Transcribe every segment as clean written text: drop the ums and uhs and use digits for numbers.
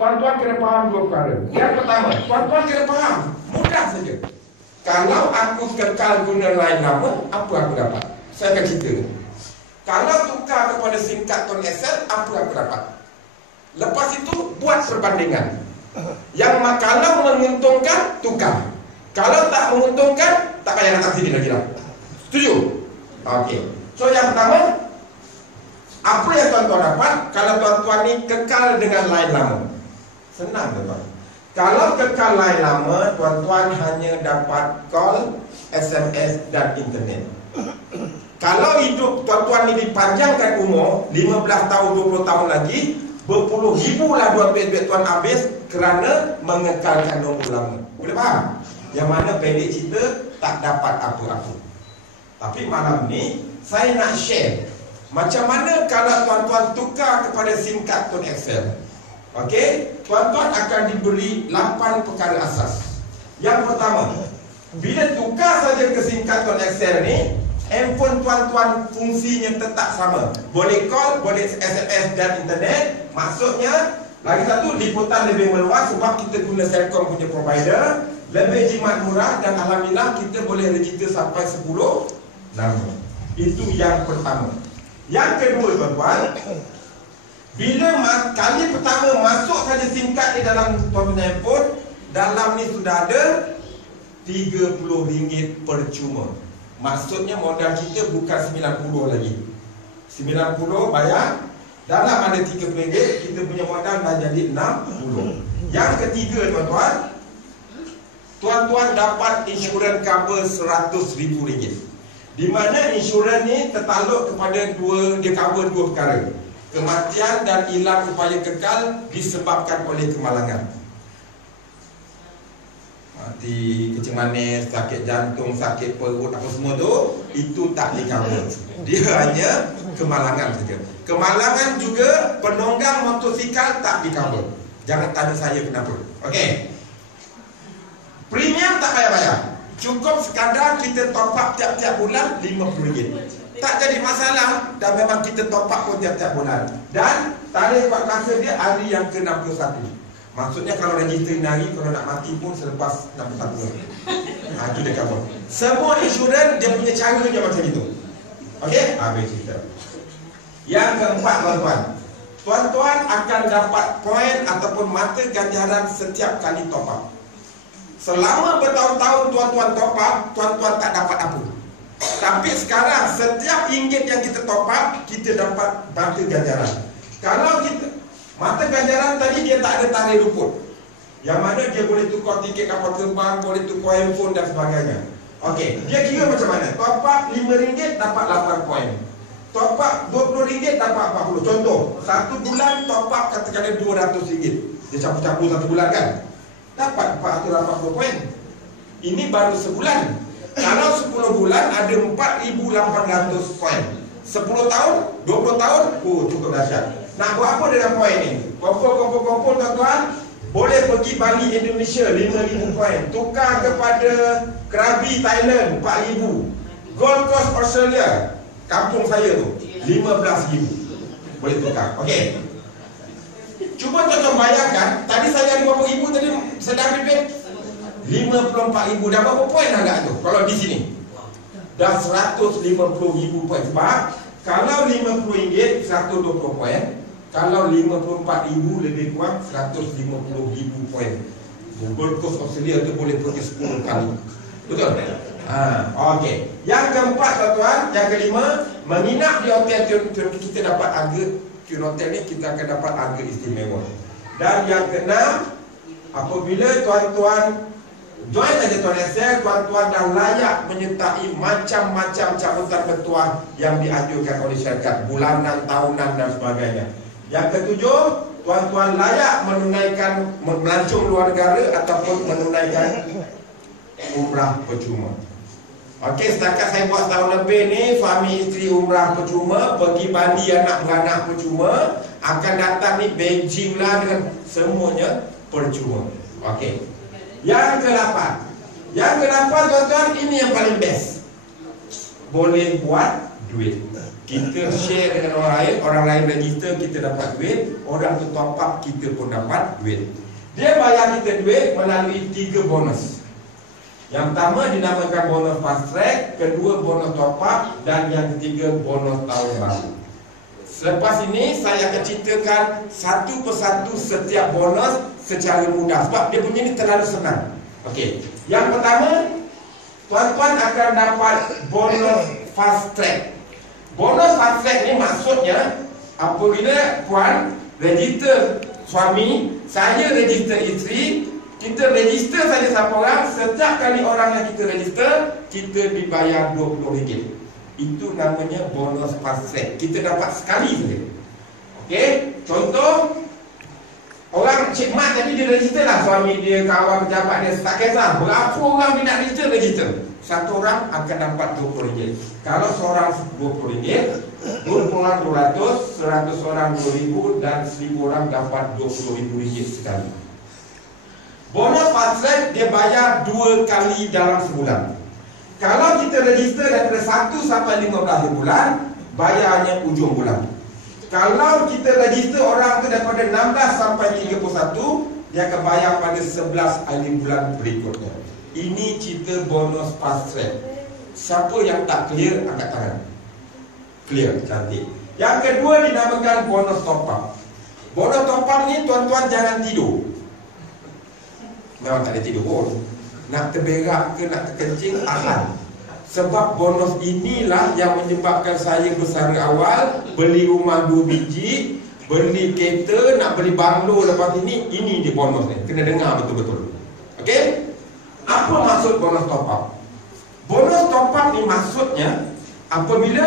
Tuan-tuan kena faham dua perkara. Yang pertama, tuan-tuan kena faham, mudah saja. Kalau aku kekal guna line lama, apa aku dapat? Saya akan cerita. Kalau tukar kepada SIM card Tuan Excel, apa aku dapat? Lepas itu buat perbandingan. Yang kalau menguntungkan, tukar. Kalau tak menguntungkan, tak payah datang sini lagi lah. Setuju? Okey. So yang pertama, apa yang tuan-tuan dapat kalau tuan-tuan ni kekal dengan line lama? Senang tuan-tuan. Kalau kekal line lama, tuan-tuan hanya dapat call, SMS dan internet. Kalau hidup tuan-tuan ni dipanjangkan umur 15 tahun, 20 tahun lagi, berpuluh ribu lah duit tuan habis kerana mengekalkan nombor lama. Boleh faham? Yang mana pendek cerita tak dapat apa-apa. Tapi malam ni saya nak share macam mana kalau tuan-tuan tukar kepada SIM card Tuan Excel. Okey, tuan-tuan akan diberi 8 perkara asas. Yang pertama, bila tukar saja ke SIM card Tuan Excel ni, handphone tuan-tuan fungsinya tetap sama. Boleh call, boleh SMS dan internet. Maksudnya lagi satu, liputan lebih meluas sebab kita guna Celcom punya provider, lebih jimat murah dan alhamdulillah kita boleh register sampai 10 nama. Itu yang pertama. Yang kedua tuan-tuan, bila kali pertama masuk saja SIM card di dalam tuan-tuan handphone, dalam ni sudah ada RM30 percuma. Maksudnya modal kita bukan 90 lagi. 90 bayar, dalam ada RM30, kita punya modal dah jadi 60. Yang ketiga tuan-tuan, tuan-tuan dapat insurans cover RM100,000. Di mana insurans ni tertakluk kepada dia cover dua perkara. Kematian dan hilang upaya kekal disebabkan oleh kemalangan. Mati, kencing manis, sakit jantung, sakit perut, apa semua tu, itu tak di-cover. Dia hanya kemalangan saja. Kemalangan juga penunggang motosikal tak di-cover. Jangan tanya saya kenapa. Okey. Premium tak payah bayar. Cukup sekadar kita top up tiap-tiap bulan RM50. Tak jadi masalah. Dan memang kita top up pun tiap-tiap bulan. Dan tarikh buat kasa dia hari yang ke-61. Maksudnya kalau register hari, kalau nak mati pun selepas 61. Itu dia cover. Semua insurans dia punya cara je macam itu. Okey? Habis cerita. Yang keempat tuan-tuan, tuan-tuan akan dapat poin ataupun mata ganjaran setiap kali top up. Selama bertahun-tahun tuan-tuan top up, tuan-tuan tak dapat apa. Tapi sekarang setiap ringgit yang kita top up, kita dapat mata ganjaran. Kalau kita mata ganjaran tadi dia tak ada tarikh luput. Yang mana dia boleh tukar tiket kapal terbang, boleh tukar handphone dan sebagainya. Okey, dia kira macam mana? Top up RM5 dapat 8 poin. Top up RM20 dapat 40. Contoh, satu bulan top up katakanlah RM200. Dia campur-campur satu bulan kan? Dapat 480 poin. Ini baru sebulan. Kalau 10 bulan ada 4,800 poin. 10 tahun, 20 tahun, cukup dahsyat. Nak buat apa dengan poin ni? Kumpul tuan-tuan. Boleh pergi Bali Indonesia 5,000 poin. Tukar kepada Krabi Thailand 4,000. Gold Coast Australia, kampung saya tu, 15,000. Boleh tukar. Okey. Cuba tuan-tuan bayangkan, tadi saya ada berapa ribu tadi sedang duit? 54,000. Dah berapa poin agak tu? Kalau di sini dah 150,000 poin. Sebab kalau RM50 120 poin, kalau 54,000 lebih kurang 150,000 poin. Gold Coast Australia tu boleh pergi 10 kali. Betul? Okey. Yang keempat tuan-tuan, yang kelima, menginap di hotel kita dapat harga. Hotel ni kita akan dapat harga istimewa. Dan yang keenam, apabila tuan-tuan join saja Tuan Excel, tuan-tuan dah layak menyertai macam-macam cabutan ketua yang dianjurkan oleh syarikat, bulanan, tahunan dan sebagainya. Yang ketujuh, tuan-tuan layak menunaikan melancong luar negara ataupun menunaikan umrah percuma. Okey, setakat saya buat setahun lebih ni, suami isteri umrah percuma, pergi Bali anak beranak percuma, akan datang ni Beijing lah dengan semuanya percuma. Okey. Yang ke-8. Yang ke-8 tuan-tuan, ini yang paling best. Boleh buat duit. Kita share dengan orang lain register, kita dapat duit. Orang tu top up, kita pun dapat duit. Dia bayar kita duit melalui 3 bonus. Yang pertama dinamakan bonus fast track, kedua bonus top up, dan yang ketiga bonus tahun baru. Selepas ini saya akan ceritakan satu persatu setiap bonus secara mudah, sebab dia punya ni terlalu senang. Okey. Yang pertama, tuan-tuan akan dapat bonus fast track. Bonus fast track ni maksudnya apabila puan register suami, saya register isteri, kita register saja satu orang, setiap kali orang yang kita register, kita dibayar RM20. Itu namanya bonus fast track. Kita dapat sekali saja. Okey, contoh orang Cik Mat tadi dia register lah suami dia, kawan pejabat dia, tak kisah berapa orang dia nak register. Satu orang akan dapat RM20. Kalau seorang RM20, 20 orang RM200, 100 orang RM2,000 dan 1,000 orang dapat RM20,000 sekali. Bonus fast track dia bayar 2 kali dalam sebulan. Kalau kita register daripada 1 sampai 15 bulan, bayarnya ujung bulan. Kalau kita register orang tu daripada 16 sampai 31, dia akan bayar pada 11 hari bulan berikutnya. Ini cerita bonus fast track. Siapa yang tak clear, angkat tangan. Clear, cantik. Yang kedua dinamakan bonus top up. Bonus top up ni tuan-tuan jangan tidur. Memang tak ada tidur pun. Nak terberak ke nak terkencing, tahan. Sebab bonus inilah yang menyebabkan saya bersara awal, beli rumah 2 biji, beli kereta, nak beli banglo lepas ini dia bonus ni. Kena dengar betul-betul. Okey? Apa maksud bonus top up? Bonus top up ni maksudnya apabila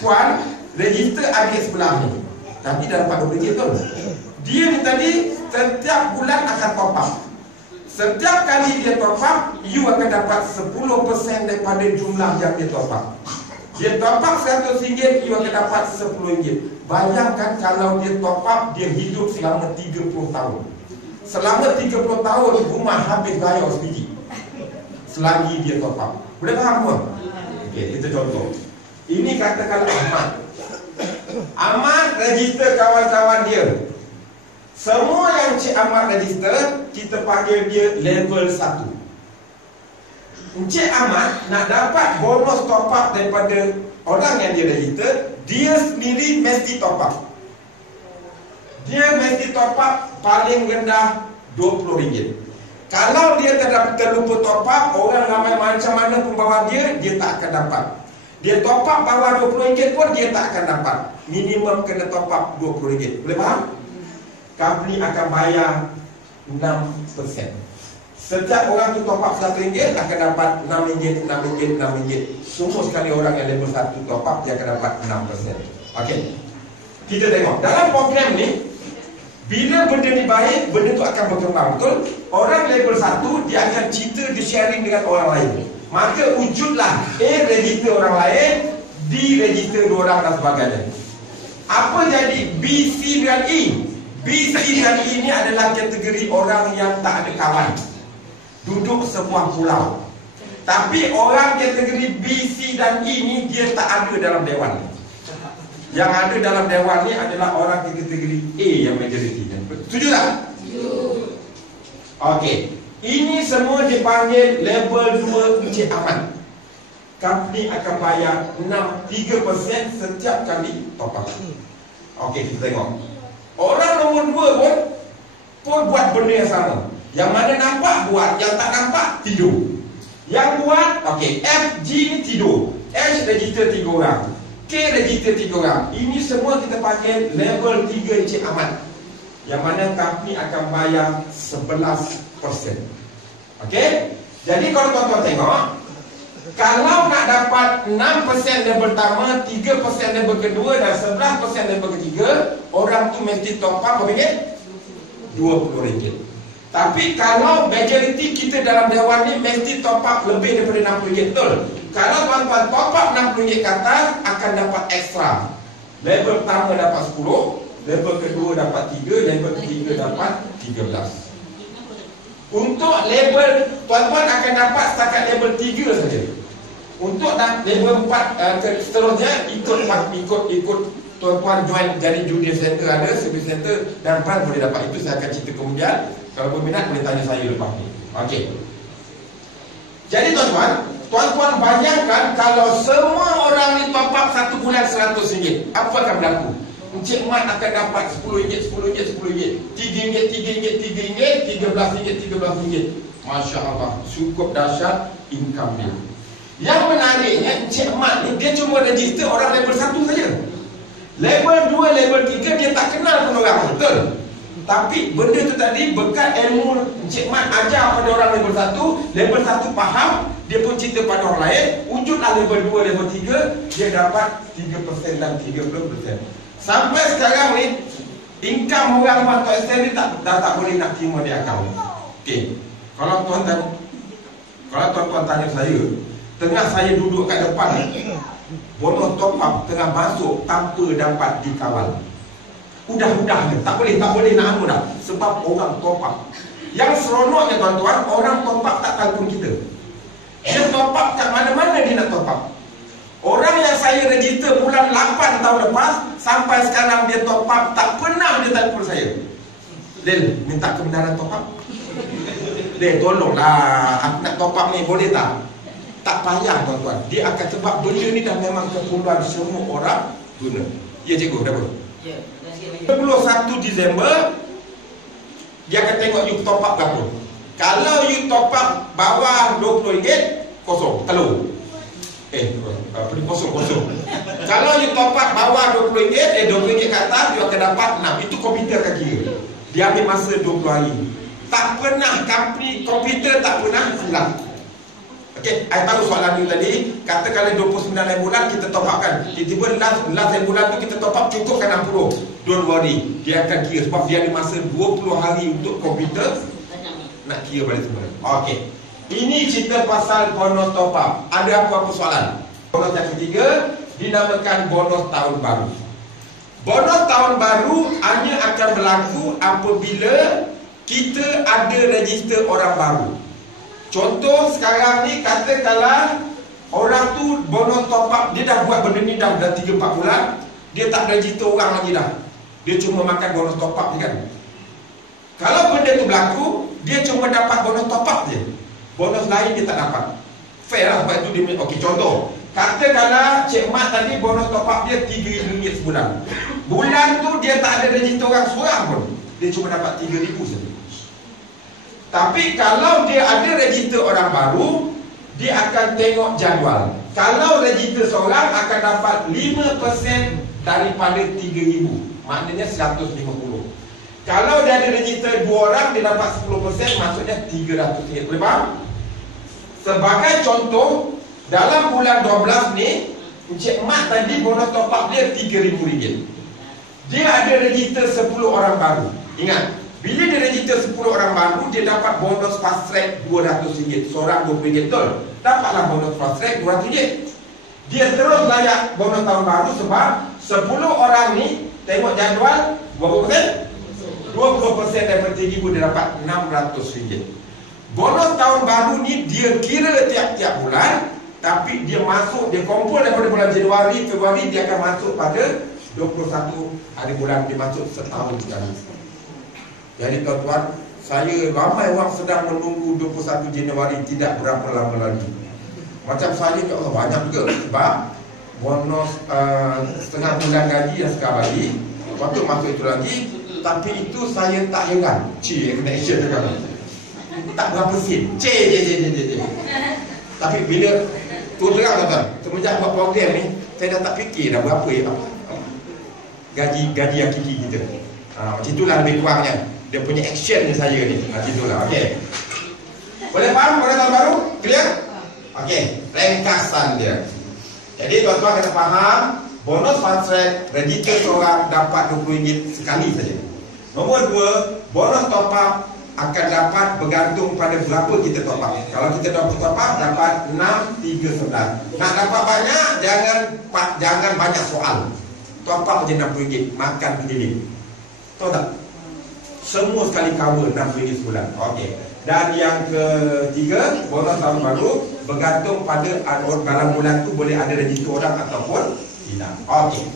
puan register adik sebelah ni, tapi dah dapat RM20 tu. Dia ni tadi setiap bulan akan top up. Setiap kali dia top up, you akan dapat 10% daripada jumlah yang dia top up. Dia top up RM100, you akan dapat RM10. Bayangkan kalau dia top up, dia hidup selama 30 tahun. Selama 30 tahun, rumah habis bayar sebiji. Selagi dia top up. Boleh faham pun? Okey, kita contoh. Ini katakanlah Ahmad. Ahmad register kawan-kawan dia. Semua yang Cik Ahmad register, kita panggil dia level 1. Encik Ahmad nak dapat bonus top up daripada orang yang dia register, dia sendiri mesti top up. Dia mesti top up paling rendah RM20. Kalau dia terlupa top up, orang ramai macam mana pun bawah dia tak akan dapat. Dia top up bawah RM20 pun dia tak akan dapat. Minimum kena top up RM20. Boleh faham? Company akan bayar 6%. Setiap orang tu top up RM1 akan dapat RM6, RM6. Semua sekali orang yang level 1 top up, dia akan dapat 6%. Okey. Kita tengok dalam program ni, bila benda ni baik, benda tu akan berkembang. Betul? Orang level 1 dia akan cerita, dia sharing dengan orang lain. Maka wujudlah A register orang lain, D register 2 orang dan sebagainya. Apa jadi B, C dan E? B, C dan E ni adalah kategori orang yang tak ada kawan, duduk sebuah pulau. Tapi orang kategori B, C dan E ni dia tak ada dalam dewan. Yang ada dalam dewan ni adalah orang kategori A yang majoriti. Setuju tak? Okey. Ini semua dipanggil level 2 Encik Ahmad. Company akan bayar 3% setiap kali top up. Okey, kita tengok. Orang nombor 2 pun buat benda yang sama. Yang mana nampak buat, yang tak nampak tidur. Yang buat, okey, F, G ni tidur. H register 3 orang, K register 3 orang. Ini semua kita panggil level 3 Encik Ahmad. Yang mana company akan bayar 11%. Okey? Jadi kalau tuan-tuan tengok, kalau nak dapat 6% level pertama, 3% level kedua dan 11% level ketiga, orang tu mesti top up berapa? RM20. Tapi kalau majoriti kita dalam dewan ni mesti top up lebih daripada RM60, betul? Kalau tuan-tuan top up RM60 ke atas, akan dapat ekstra. Level pertama dapat 10, level kedua dapat 3, level ketiga dapat 13. Untuk level, tuan-tuan akan dapat setakat level 3 saja. Untuk level 4 seterusnya ikut tuan-tuan join jadi junior center ada, service center dan PAN boleh dapat. Itu saya akan cerita kemudian. Kalau berminat boleh tanya saya lepas ni. Okey. Jadi tuan-tuan bayangkan kalau semua orang ni top up 1 bulan RM100, apa akan berlaku? Encik Mat akan dapat RM10, RM10, RM10, RM3, RM3, Masya Allah, cukup dahsyat income dia. Yang menariknya, Encik Mat ni dia cuma register orang level 1 saja. Level 2, level 3 dia tak kenal pun orang, betul? Tapi benda tu tadi berkat ilmu Encik Mat ajar pada orang level 1, level 1 faham, dia pun cerita pada orang lain, wujudlah level 2, level 3, dia dapat 3% dan 30%. Sampai sekarang ni income orang Mat Tok Stanley tak boleh nak terima di akaun. Okey. Kalau tuan-tuan tanya saya, tengah saya duduk kat depan ni, bonus top up tengah masuk tanpa dapat dikawal. Udah tak boleh nak anu dah. Sebab orang top up. Yang seronoknya tuan-tuan, orang top up tak telefon kita. Dia top up kat mana-mana dia nak top up. Orang yang saya register bulan 8 tahun lepas, sampai sekarang dia top up, tak pernah dia telefon saya. Lel, minta kebenaran top up. Lel, tolonglah, aku nak top up ni, boleh tak? Tak payah tuan-tuan. Dia akan, sebab benda ni dah memang keperluan semua orang guna. Ya cikgu, dah boleh? Ya. 21 Disember dia akan tengok you top up berapa. Kalau you top up bawah RM20, kosong, telur. Kosong. Kalau you top up bawah RM20, RM20 ke atas, you akan dapat 6. Itu komputer akan kira. Dia ambil masa 20 hari. Tak pernah komputer tak pernah silap. Okey, saya tahu soalan you tadi. Kata kalau 29 bulan kita top up kan, tiba-tiba last bulan tu kita top up cukupkan 60. Don't worry, dia akan kira. Sebab dia ada masa 20 hari untuk komputer nak kira balik semua. Okey, ini cerita pasal bonus top up. Ada apa-apa soalan? Bonus yang ketiga dinamakan bonus tahun baru. Bonus tahun baru hanya akan berlaku apabila kita ada register orang baru. Contoh sekarang ni, katakanlah orang tu bonus top up, dia dah buat benda ni dah 3-4 bulan, dia tak register orang lagi dah. Dia cuma makan bonus top up je kan. Kalau benda tu berlaku, dia cuma dapat bonus top up je. Bonus lain dia tak dapat. Fair lah, sebab itu dia. Okey, contoh, katakanlah Cik Mat tadi bonus top up dia RM3,000 sebulan. Bulan tu dia tak ada register orang seorang pun, dia cuma dapat RM3,000 saja. Tapi kalau dia ada register orang baru, dia akan tengok jadual. Kalau register seorang akan dapat 5% daripada RM3,000, maknanya RM150. Kalau dia ada register 2 orang, dia dapat 10%, maksudnya RM300. Boleh faham? Sebagai contoh, dalam bulan 12 ni, Encik Mat tadi bonus top up dia RM3,000. Dia ada register 10 orang baru. Ingat, bila dia register 10 orang baru, dia dapat bonus fast track RM200. Seorang RM20, betul? Dapatlah bonus fast track RM200. Dia terus layak bonus tahun baru sebab 10 orang ni, tengok jadual, berapa persen? 20% daripada RM3,000, dia dapat RM600. Bonus tahun baru ni dia kira tiap-tiap bulan, tapi dia masuk, dia kumpul daripada bulan Januari, Februari, dia akan masuk pada 21 hari bulan, dia masuk setahun sekali. Jadi tuan-tuan, saya ramai orang sedang menunggu 21 Januari tidak berapa lama lagi. Macam saya, ya Allah, banyak juga. Sebab bonus setengah bulan gaji yang sekarang lagi, waktu masuk itu lagi. Tapi itu saya tak heran. Connection dekat tak berapa sen. Tapi bila tu terang tuan-tuan, semenjak buat program ni, saya dah tak fikir dah berapa gaji hakiki kita. Macam itulah lebih kurangnya. Dia punya action ni saya ni. Macam itulah. Okey. Boleh faham bonus tahun baru? Clear? Okey, ringkasan dia. Jadi tuan-tuan kena faham, bonus fast track register seorang dapat RM20 sekali saja. Nombor 2, bonus top up akan dapat bergantung pada berapa kita top up. Kalau kita top up dapat 639. Nak dapat banyak, jangan banyak soal. Top up je RM60, makan sendiri. Tahu tak? Semua sekali cover RM60 sebulan. Okey. Dan yang ketiga, bonus tahun baru bergantung pada barang bulan tu boleh ada rezeki orang ataupun tidak. Okey.